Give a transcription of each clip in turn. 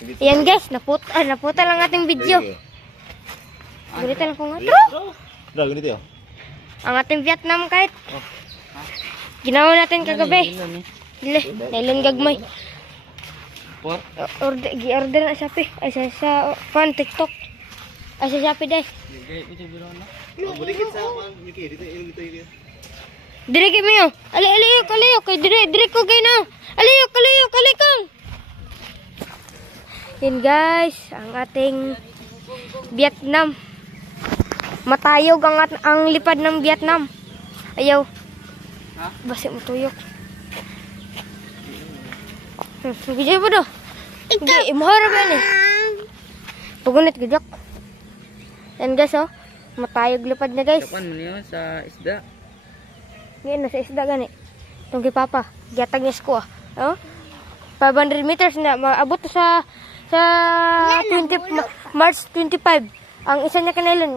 Ayan guys, naputa lang ating video. Ganito lang kung ato. Bro, ganito yun. Ang ating Vietnam kahit. Ginawa natin kagabi. Dili, nailan gagmay. Gi-order na Shopee. Ay sa fan TikTok. Ay sa Shopee dai. Bulikit sa Yuki, dito. Dire kami yo. Aliyo kay dire ko kay na. Aliyo kang. Yan guys, ang ating Vietnam. Matayog ang lipad ng Vietnam. Ayaw. Basi mo tuyok. Video ba do? Hindi, imahara ba ni? Pugunit gajak. Yan guys oh. Matayog lipad na guys. Kapan mo niya sa isda? Ngayon na sa isda gani. Itong kay Papa. Giatag niya ko ah. Oh? 500 meters na. Maabot sa 20, March 25. Ang isa niya kanailan.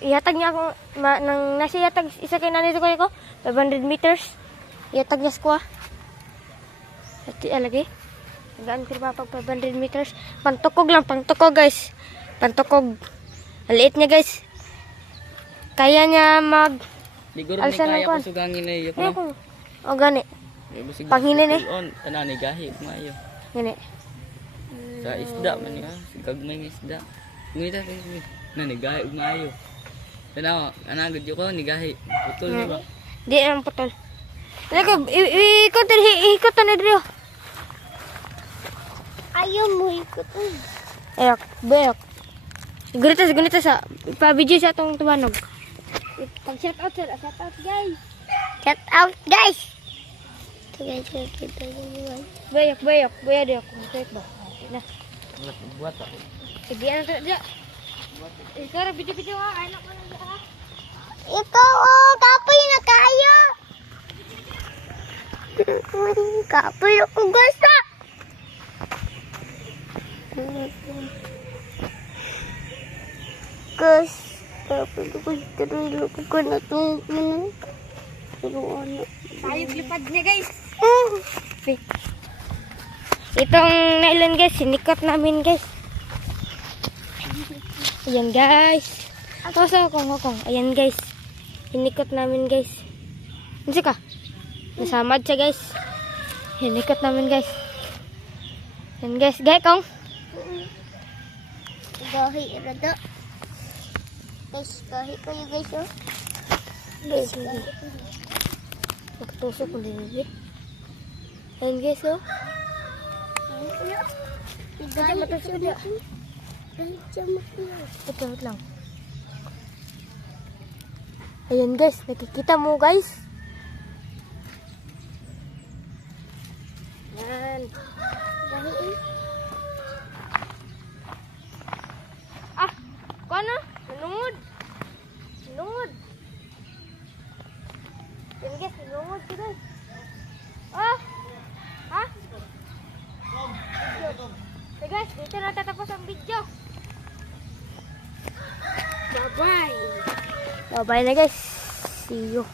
Ihatag niya ako. Nasa ihatag isa kay nanay ko. 500 meters. Ihatag niya ko ah. Ito alagay. Nagaan kay Papa 500 meters. Pantukog lang. Pantukog guys. Pantukog. Aliit niya guys. Kaya niya Siguro ni kaya ko sugangin na iyo. O gani. Panghinin eh. Tanani gahi maayo. Gani. Sa isda man niya, gagmay ng isda. Ngita ko ni gahi ug maayo. Tanaw, anagad yo ko ni gahi. Putol ni ba? Di ang putol. Lagi ikot na diri. Ayaw mo ikot. Ayok. Gunita sa pa-video sa atong tumanog. Shout out guys. Shout out guys. Bayok. Bayad ako. Bayok ba? Na. Buat ta. Sige ano dia. Ikaw video ha. Anak ko na ha. Ikaw oh, kapoy na kayo. Kapoy ako gusto. Guys, kapoy ako ko na to. Pero ano? Sayog lipad niya guys. Itong nailan guys, sinikot namin guys. Ayan guys. Hokong. Ayan guys. Sinikot namin guys. Nasi ka? Nasamad siya guys. Sinikot namin guys. Ayan guys, gaya kong. Gahi rada. Guys, gahi kayo guys oh. Guys, Magtusok ko din. Ayan guys oh. Ito lang. Ayan guys, nakikita mo guys. Yan. Ah, kano? Nunungod. Yan guys, nunungod ko guys. Ah! Ha? So guys, dito na tatapos ang video. Bye-bye na guys. See you.